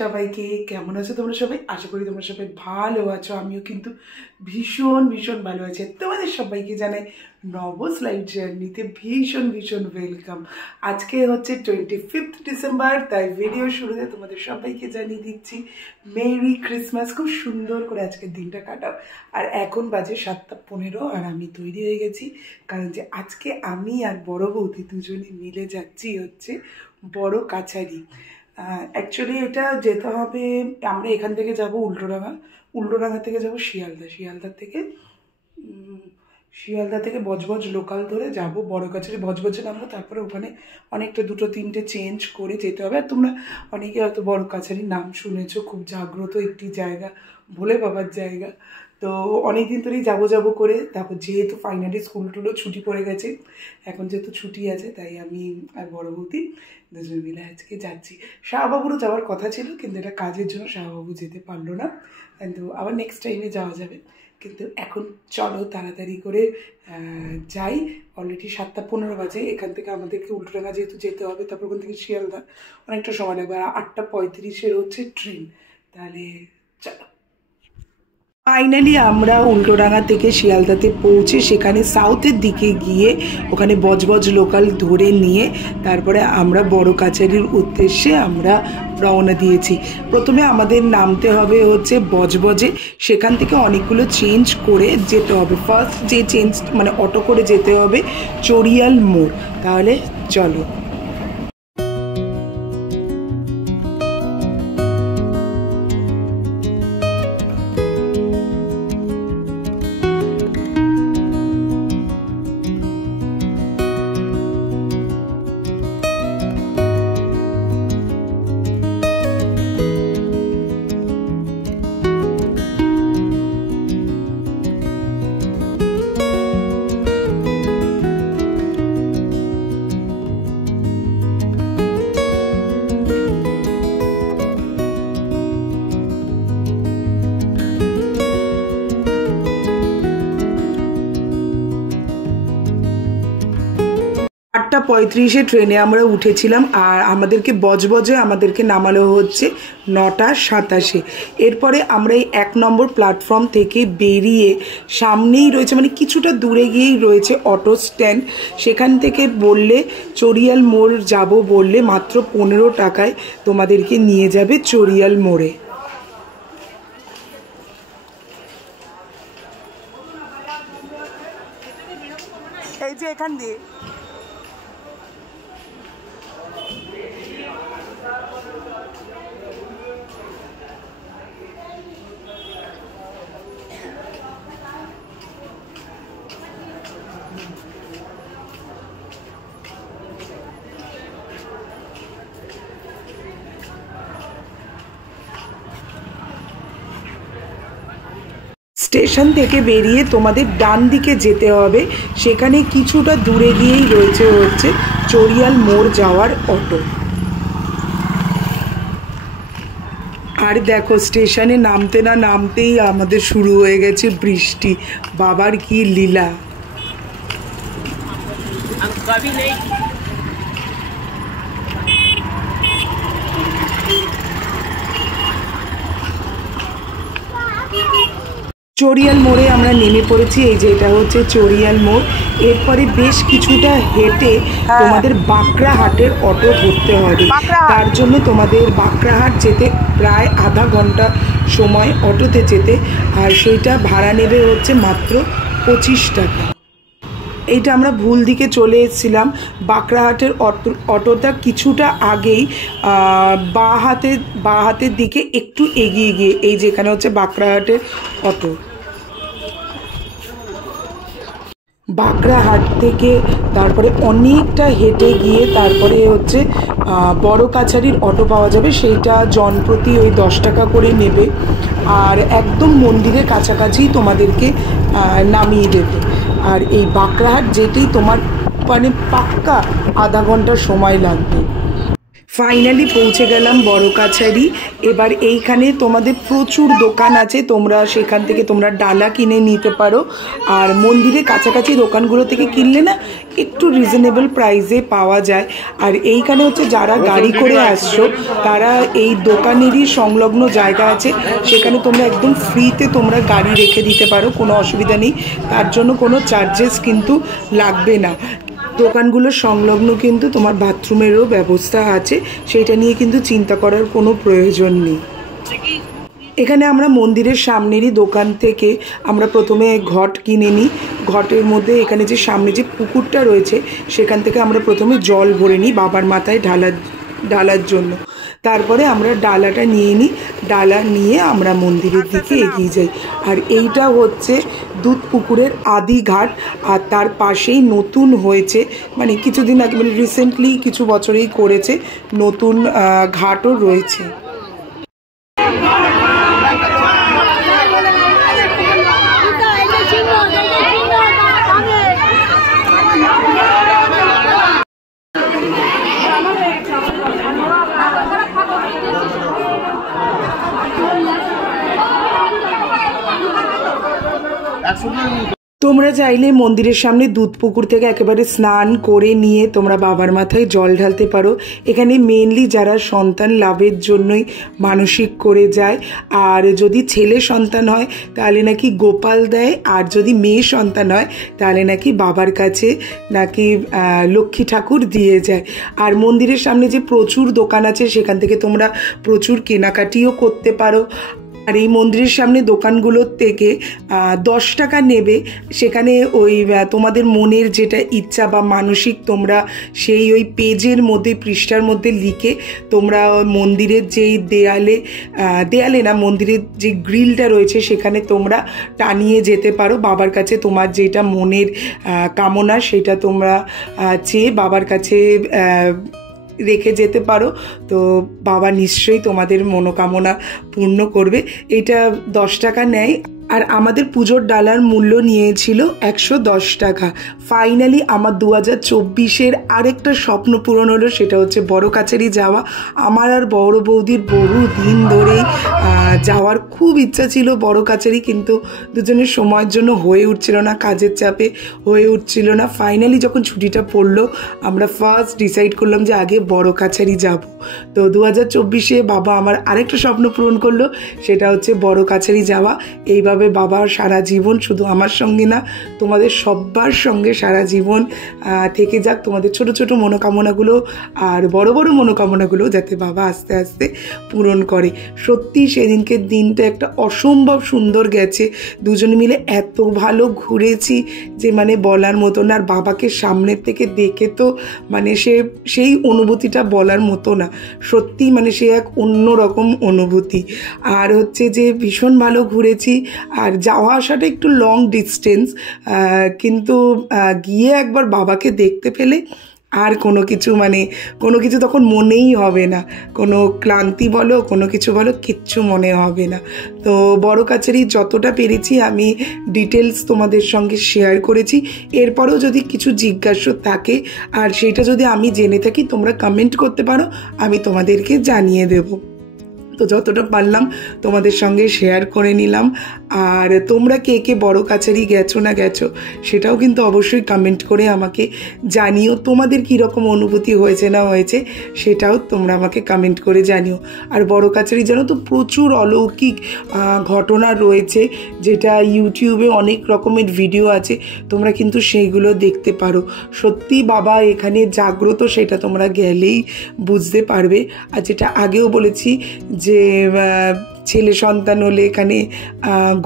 সবাইকে। কেমন আছো তোমরা সবাই? আশা করি তোমরা সবাই ভালো আছো। আমিও কিন্তু ভীষণ ভীষণ ভালো আছি। তোমাদের সবাইকে জানাই নবস লাইফ জার্নিতে ভীষণ ভীষণ ওয়েলকাম। আজকে হচ্ছে 25 ডিসেম্বর, তাই ভিডিও শুরুতে তোমাদের সবাইকে জানিয়ে দিচ্ছি মেরি ক্রিসমাস। খুব সুন্দর করে আজকের দিনটা কাটাও। আর এখন বাজে 7:15 আর আমি তৈরি হয়ে গেছি, কারণ যে আজকে আমি আর বড় বৌদি দুজনে মিলে যাচ্ছি হচ্ছে বড় কাছারি। অ্যাকচুয়ালি এটা যেতে হবে, আমরা এখান থেকে যাব উল্টোডাঙ্গা থেকে যাব শিয়ালদা থেকে বজবজ লোকাল ধরে যাব বড় কাছারি। বজবজে নামবো, তারপরে ওখানে অনেকটা 2-3টে চেঞ্জ করে যেতে হবে। আর তোমরা অনেকে হয়তো বড় কাছারির নাম শুনেছো, খুব জাগ্রত একটি জায়গা, ভোলে বাবার জায়গা। তো অনেকদিন ধরেই যাবো করে, তারপর যেহেতু ফাইনালি স্কুল টুলও ছুটি পড়ে গেছে, এখন যেহেতু ছুটি আছে, তাই আমি আর বড় বৌদি দুজন মিলে আজকে যাচ্ছি। শাহবাবুরও যাওয়ার কথা ছিল, কিন্তু এটা কাজের জন্য শাহবাবু যেতে পারলো না, কিন্তু আবার নেক্সট টাইমে যাওয়া যাবে। কিন্তু এখন চলো তাড়াতাড়ি করে যাই। অলরেডি 7:15 বাজে। এখান থেকে আমাদেরকে উল্টোডাঙ্গা যেহেতু যেতে হবে, তারপর ওখান থেকে শিয়ালদা অনেকটা সময় লাগবে। আর 8:35 হচ্ছে ট্রেন। তাহলে চলো। ফাইনালি আমরা উল্টোডাঙ্গা থেকে শিয়ালদাতে পৌঁছে সেখানে সাউথের দিকে গিয়ে ওখানে বজবজ লোকাল ধরে নিয়ে তারপরে আমরা বড় কাছারির উদ্দেশ্যে আমরা রওনা দিয়েছি। প্রথমে আমাদের নামতে হবে হচ্ছে বজবজে, সেখান থেকে অনেকগুলো চেঞ্জ করে যেতে হবে। ফার্স্ট যে চেঞ্জ মানে অটো করে যেতে হবে চড়িয়াল মোড়। তাহলে চলো। আটটা 35 ট্রেনে আমরা উঠেছিলাম, আর আমাদেরকে বজবজে আমাদেরকে নামালো হচ্ছে 9:27। এরপরে আমরা এই 1 নম্বর প্ল্যাটফর্ম থেকে বেরিয়ে সামনেই রয়েছে, মানে কিছুটা দূরে গিয়েই রয়েছে অটো স্ট্যান্ড। সেখান থেকে বললে চড়িয়াল মোড় যাব বললে মাত্র 15 টাকায় তোমাদেরকে নিয়ে যাবে চড়িয়াল মোড়ে। এই যে এখান দিয়ে স্টেশন থেকে বেরিয়ে তোমাদের ডান দিকে যেতে হবে। সেখানে কিছুটা দূরে গিয়েই রয়েছে হচ্ছে চড়িয়াল মোড় যাওয়ার অটো। আর দেখো স্টেশনে নামতে না নামতেই আমাদের শুরু হয়ে গেছে বৃষ্টি। বাবার কি লীলা। চড়িয়াল মোড়ে আমরা নেমে পড়েছি। এই যে এটা হচ্ছে চড়িয়াল মোড়। এরপরে বেশ কিছুটা হেঁটে তোমাদের বাঁকড়াহাটের অটো ধরতে হবে। তার জন্য তোমাদের বাঁকড়াহাট যেতে প্রায় আধা ঘন্টা সময় অটোতে যেতে, আর সেইটা ভাড়া নেবে হচ্ছে মাত্র 25 টাকা। এইটা আমরা ভুল দিকে চলে এসেছিলাম। বাঁকড়াহাটের অটোটা কিছুটা আগেই বাঁ হাতের দিকে একটু এগিয়ে গিয়ে এই যেখানে হচ্ছে বাঁকড়াহাটের অটো। বাঁকড়াহাট থেকে তারপরে অনেকটা হেঁটে গিয়ে তারপরে হচ্ছে বড় কাছারির অটো পাওয়া যাবে। সেইটা জনপ্রতি ওই 10 টাকা করে নেবে, আর একদম মন্দিরের কাছাকাছি তোমাদেরকে নামিয়ে দেবে। আর এই বাঁকড়াহাট যেতেই তোমার মানে পাক্কা আধা ঘন্টা সময় লাগবে। ফাইনালি পৌঁছে গেলাম বড় কাছারি। এবার এইখানে তোমাদের প্রচুর দোকান আছে, তোমরা সেখান থেকে তোমরা ডালা কিনে নিতে পারো। আর মন্দিরের কাছাকাছি দোকানগুলো থেকে কিনলে না একটু রিজনেবল প্রাইসে পাওয়া যায়। আর এইখানে হচ্ছে যারা গাড়ি করে আসছো তারা এই দোকানেরই সংলগ্ন জায়গা আছে, সেখানে তোমরা একদম ফ্রিতে তোমরা গাড়ি রেখে দিতে পারো, কোনো অসুবিধা নেই, তার জন্য কোনো চার্জেস কিন্তু লাগবে না। দোকানগুলোর সংলগ্ন কিন্তু তোমার বাথরুমেরও ব্যবস্থা আছে, সেটা নিয়ে কিন্তু চিন্তা করার কোনো প্রয়োজন নেই। এখানে আমরা মন্দিরের সামনেরই দোকান থেকে আমরা প্রথমে ঘট কিনে নিই। ঘটের মধ্যে এখানে যে সামনে যে পুকুরটা রয়েছে সেখান থেকে আমরা প্রথমে জল ভরে নিই বাবার মাথায় ঢালার জন্য। তারপরে আমরা ডালাটা নিয়ে নিই, ডালা নিয়ে আমরা মন্দিরের দিকে এগিয়ে যাই। আর এইটা হচ্ছে দুধ পুকুরের আদি ঘাট, আর তার পাশেই নতুন হয়েছে, মানে কিছুদিন আগে, মানে রিসেন্টলি কিছু বছরেই করেছে, নতুন ঘাটও রয়েছে। তোমরা চাইলে মন্দিরের সামনে দুধ পুকুর থেকে একেবারে স্নান করে নিয়ে তোমরা বাবার মাথায় জল ঢালতে পারো। এখানে মেনলি যারা সন্তান লাভের জন্যই মানসিক করে যায়, আর যদি ছেলে সন্তান হয় তাহলে নাকি গোপাল দেয়, আর যদি মেয়ে সন্তান হয় তাহলে নাকি বাবার কাছে নাকি লক্ষ্মী ঠাকুর দিয়ে যায়। আর মন্দিরের সামনে যে প্রচুর দোকান আছে সেখান থেকে তোমরা প্রচুর কেনাকাটিও করতে পারো। আর এই মন্দিরের সামনে দোকানগুলোর থেকে 10 টাকা নেবে, সেখানে ওই তোমাদের মনের যেটা ইচ্ছা বা মানসিক তোমরা সেই ওই পেজের মধ্যে, পৃষ্ঠার মধ্যে লিখে তোমরা মন্দিরের যেই দেয়ালে না, মন্দিরের যে গ্রিলটা রয়েছে সেখানে তোমরা টানিয়ে যেতে পারো। বাবার কাছে তোমার যেটা মনের কামনা সেটা তোমরা চেয়ে বাবার কাছে রেখে যেতে পারো, তো বাবা নিশ্চয়ই তোমাদের মনোকামনা পূর্ণ করবে। এটা 10 টাকা নেয়। আর আমাদের পুজোর ডালার মূল্য নিয়েছিল 110 টাকা। ফাইনালি আমার 2024-এর আরেকটা স্বপ্ন পূরণ হলো, সেটা হচ্ছে বড় কাছারি যাওয়া। আমার আর বড় বৌদির বহু দিন ধরেই যাওয়ার খুব ইচ্ছা ছিল বড় কাছারি, কিন্তু দুজনের সময়ের জন্য হয়ে উঠছিল না, কাজের চাপে হয়ে উঠছিল না। ফাইনালি যখন ছুটিটা পড়লো আমরা ফার্স্ট ডিসাইড করলাম যে আগে বড় কাছারি যাব। তো 2024-এ বাবা আমার আরেকটা স্বপ্ন পূরণ করলো, সেটা হচ্ছে বড় কাছারি যাওয়া। এইভাবে বাবা সারা জীবন শুধু আমার সঙ্গে না, তোমাদের সবার সঙ্গে সারা জীবন থেকে যাক। তোমাদের ছোট ছোট মনোকামনাগুলো আর বড় বড় মনোকামনাগুলো যাতে বাবা আস্তে আস্তে পূরণ করে। সত্যি সেদিনকে দিনটা একটা অসম্ভব সুন্দর গেছে, দুজনে মিলে এত ভালো ঘুরেছি যে মানে বলার মতো না। আর বাবাকে সামনের থেকে দেখে তো মানে সেই অনুভূতিটা বলার মতো না, সত্যি মানে সে এক অন্যরকম অনুভূতি। আর হচ্ছে যে ভীষণ ভালো ঘুরেছি। আর যাওয়া আসাটা একটু লং ডিস্টেন্স, কিন্তু গিয়ে একবার বাবাকে দেখতে পেলে আর কোনো কিছু তখন মনেই হবে না, কোনো ক্লান্তি বলো কোনো কিছু বলো কিচ্ছু মনে হবে না। তো বড় কাছারি যতটা পেরেছি আমি ডিটেলস তোমাদের সঙ্গে শেয়ার করেছি। এরপরেও যদি কিছু জিজ্ঞাসা থাকে আর সেটা যদি আমি জেনে থাকি তোমরা কমেন্ট করতে পারো, আমি তোমাদেরকে জানিয়ে দেবো। তো যতটা পারলাম তোমাদের সঙ্গে শেয়ার করে নিলাম। আর তোমরা কে কে বড় কাছারি গেছো না গেছো সেটাও কিন্তু অবশ্যই কমেন্ট করে আমাকে জানিও। তোমাদের কীরকম অনুভূতি হয়েছে না হয়েছে সেটাও তোমরা আমাকে কমেন্ট করে জানিও। আর বড় কাছারি জানো তো প্রচুর অলৌকিক ঘটনা রয়েছে, যেটা ইউটিউবে অনেক রকমের ভিডিও আছে, তোমরা কিন্তু সেইগুলো দেখতে পারো। সত্যি বাবা এখানে জাগ্রত, সেটা তোমরা গেলেই বুঝতে পারবে। আর যেটা আগেও বলেছি যে ছেলে সন্তান হলে এখানে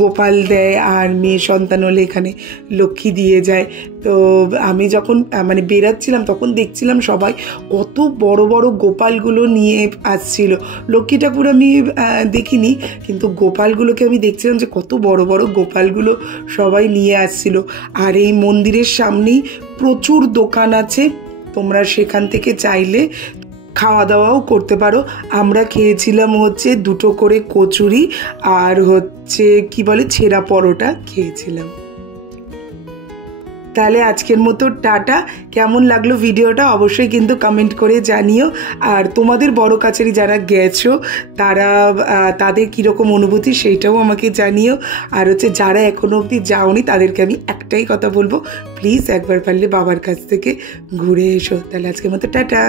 গোপাল দেয়, আর মেয়ে সন্তান হলে এখানে লক্ষ্মী দিয়ে যায়। তো আমি যখন মানে বেরাচ্ছিলাম তখন দেখছিলাম সবাই কত বড় বড় গোপালগুলো নিয়ে আসছিল। লক্ষ্মী ঠাকুর আমি দেখিনি, কিন্তু গোপালগুলোকে আমি দেখছিলাম যে কত বড় বড় গোপালগুলো সবাই নিয়ে আসছিল। আর এই মন্দিরের সামনেই প্রচুর দোকান আছে, তোমরা সেখান থেকে চাইলে খাওয়া দাওয়াও করতে পারো। আমরা খেয়েছিলাম হচ্ছে 2টো করে কচুরি আর হচ্ছে কি বলে ছেঁড়া পরোটা খেয়েছিলাম। তাহলে আজকের মতো টাটা। কেমন লাগলো ভিডিওটা অবশ্যই কিন্তু কমেন্ট করে জানিও। আর তোমাদের বড় কাছারি যারা গেছো তারা তাদের কীরকম অনুভূতি সেইটাও আমাকে জানিও। আর হচ্ছে যারা এখনো অবধি যাওনি তাদেরকে আমি একটাই কথা বলবো, প্লিজ একবার পারলে বাবার কাছ থেকে ঘুরে এসো। তাহলে আজকের মতো টাটা।